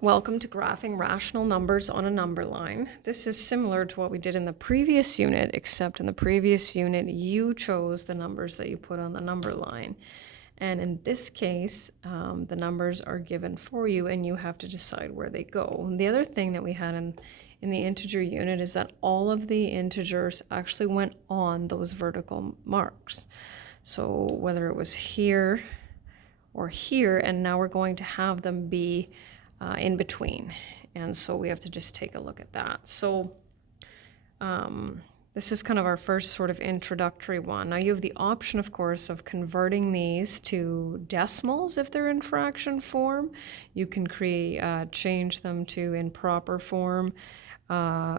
Welcome to graphing rational numbers on a number line. This is similar to what we did in the previous unit, except in the previous unit you chose the numbers that you put on the number line. And in this case, the numbers are given for you and you have to decide where they go. And the other thing that we had in the integer unit is that all of the integers actually went on those vertical marks. So whether it was here or here, and now we're going to have them be in between. And so we have to just take a look at that. So this is kind of our first sort of introductory one. Now you have the option, of course, of converting these to decimals if they're in fraction form. You can change them to in proper form,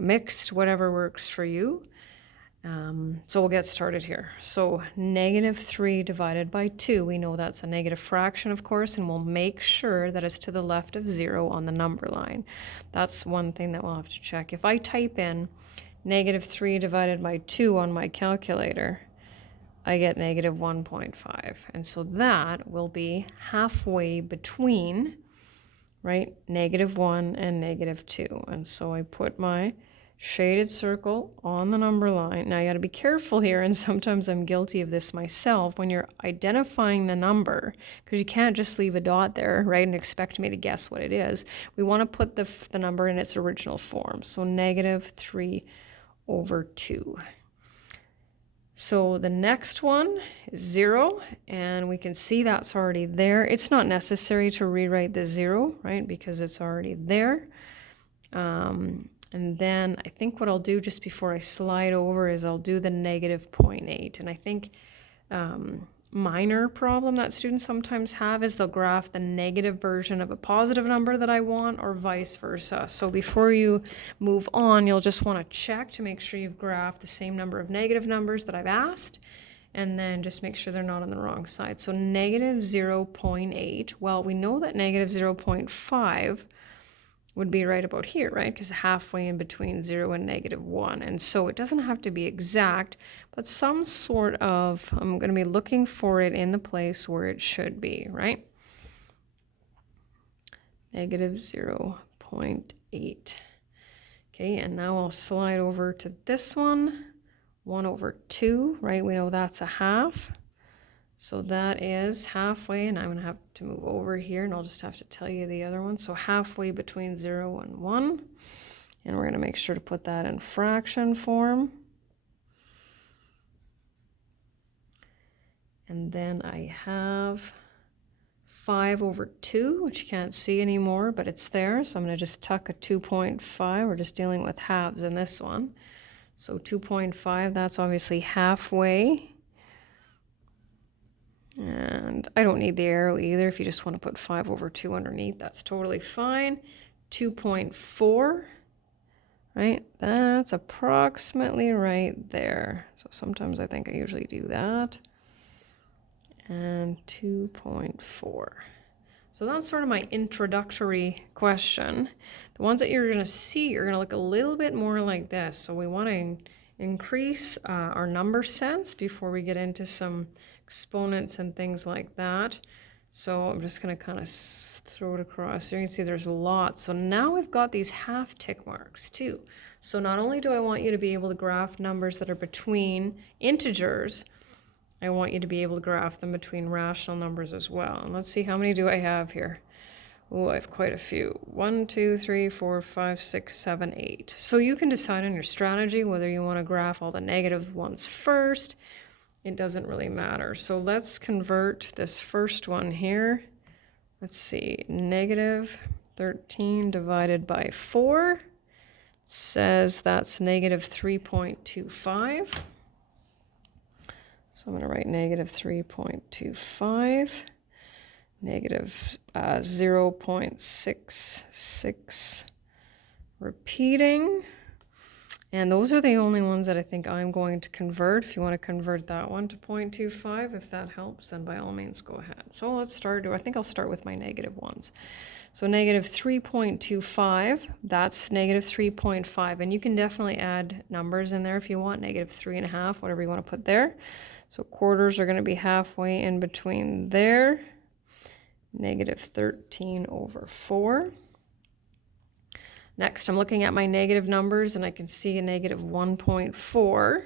mixed, whatever works for you. So we'll get started here. So -3 divided by 2, we know that's a negative fraction, of course, and we'll make sure that it's to the left of 0 on the number line. That's one thing that we'll have to check. If I type in -3 divided by 2 on my calculator, I get -1.5. And so that will be halfway between, right, -1 and -2. And so I put my shaded circle on the number line. Now you got to be careful here, and sometimes I'm guilty of this myself, when you're identifying the number, because you can't just leave a dot there, right, and expect me to guess what it is. We want to put the number in its original form. So -3/2. So the next one is 0, and we can see that's already there. It's not necessary to rewrite the 0, right, because it's already there. And then I think what I'll do just before I slide over is I'll do the -0.8. And I think minor problem that students sometimes have is they'll graph the negative version of a positive number that I want, or vice versa. So before you move on, you'll just want to check to make sure you've graphed the same number of negative numbers that I've asked, and then just make sure they're not on the wrong side. So -0.8, well, we know that -0.5 would be right about here, right? Because halfway in between 0 and -1. And so it doesn't have to be exact, but some sort of, I'm going to be looking for it in the place where it should be, right? -0.8. Okay, and now I'll slide over to this one, 1/2, right? We know that's a half. So that is halfway, and I'm going to have to move over here, and I'll just have to tell you the other one. So halfway between 0 and 1, and we're going to make sure to put that in fraction form. And then I have 5/2, which you can't see anymore, but it's there. So I'm going to just tuck a 2.5. We're just dealing with halves in this one. So 2.5, that's obviously halfway. And I don't need the arrow either. If you just want to put 5/2 underneath, that's totally fine. 2.4, right? That's approximately right there. So sometimes I think I usually do that. And 2.4. So that's sort of my introductory question. The ones that you're going to see are going to look a little bit more like this. So we want to increase our number sense before we get into some exponents and things like that. So I'm just going to kind of throw it across. You can see there's a lot. So now we've got these half tick marks too. So not only do I want you to be able to graph numbers that are between integers, I want you to be able to graph them between rational numbers as well. And let's see, how many do I have here? Oh, I have quite a few. 1, 2, 3, 4, 5, 6, 7, 8. So you can decide on your strategy whether you want to graph all the negative ones first. It doesn't really matter. So let's convert this first one here. Let's see, -13 divided by 4 says that's -3.25. So I'm going to write -3.25. -0.66 repeating. And those are the only ones that I think I'm going to convert. If you want to convert that one to 0.25, if that helps, then by all means go ahead. So let's start. I think I'll start with my negative ones. So -3.25, that's -3.5. And you can definitely add numbers in there if you want, -3.5, whatever you want to put there. So quarters are going to be halfway in between there. -13/4. Next, I'm looking at my negative numbers and I can see a negative 1.4,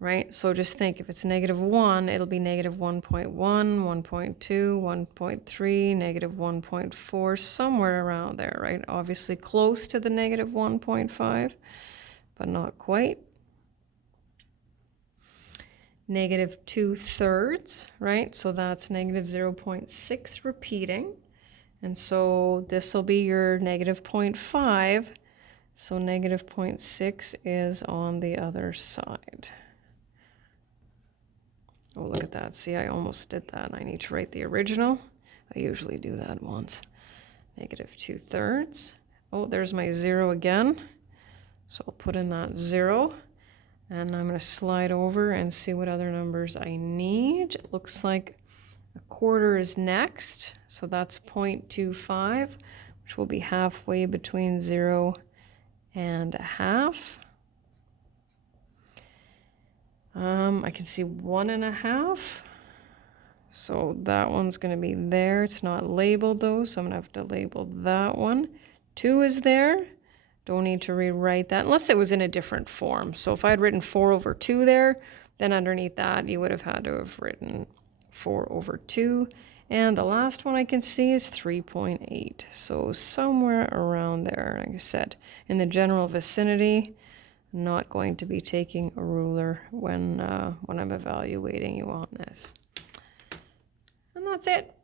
right? So just think if it's negative 1, it'll be negative 1.1, 1.2, 1.3, negative 1.4, somewhere around there, right? Obviously close to the negative 1.5, but not quite. Negative 2/3, right? So that's negative 0.6 repeating. And so this will be your negative 0.5. So negative 0.6 is on the other side. Oh, look at that. See, I almost did that. I need to write the original. I usually do that once. Negative 2/3. Oh, there's my 0 again. So I'll put in that 0. And I'm going to slide over and see what other numbers I need. It looks like a quarter is next. So that's 0.25, which will be halfway between 0 and a half. I can see 1.5. So that one's going to be there. It's not labeled though, so I'm going to have to label that one. 2 is there. Don't need to rewrite that unless it was in a different form. So if I had written 4/2 there, then underneath that you would have had to have written 4/2. And the last one I can see is 3.8. So somewhere around there, like I said, in the general vicinity. I'm not going to be taking a ruler when I'm evaluating you on this. And that's it.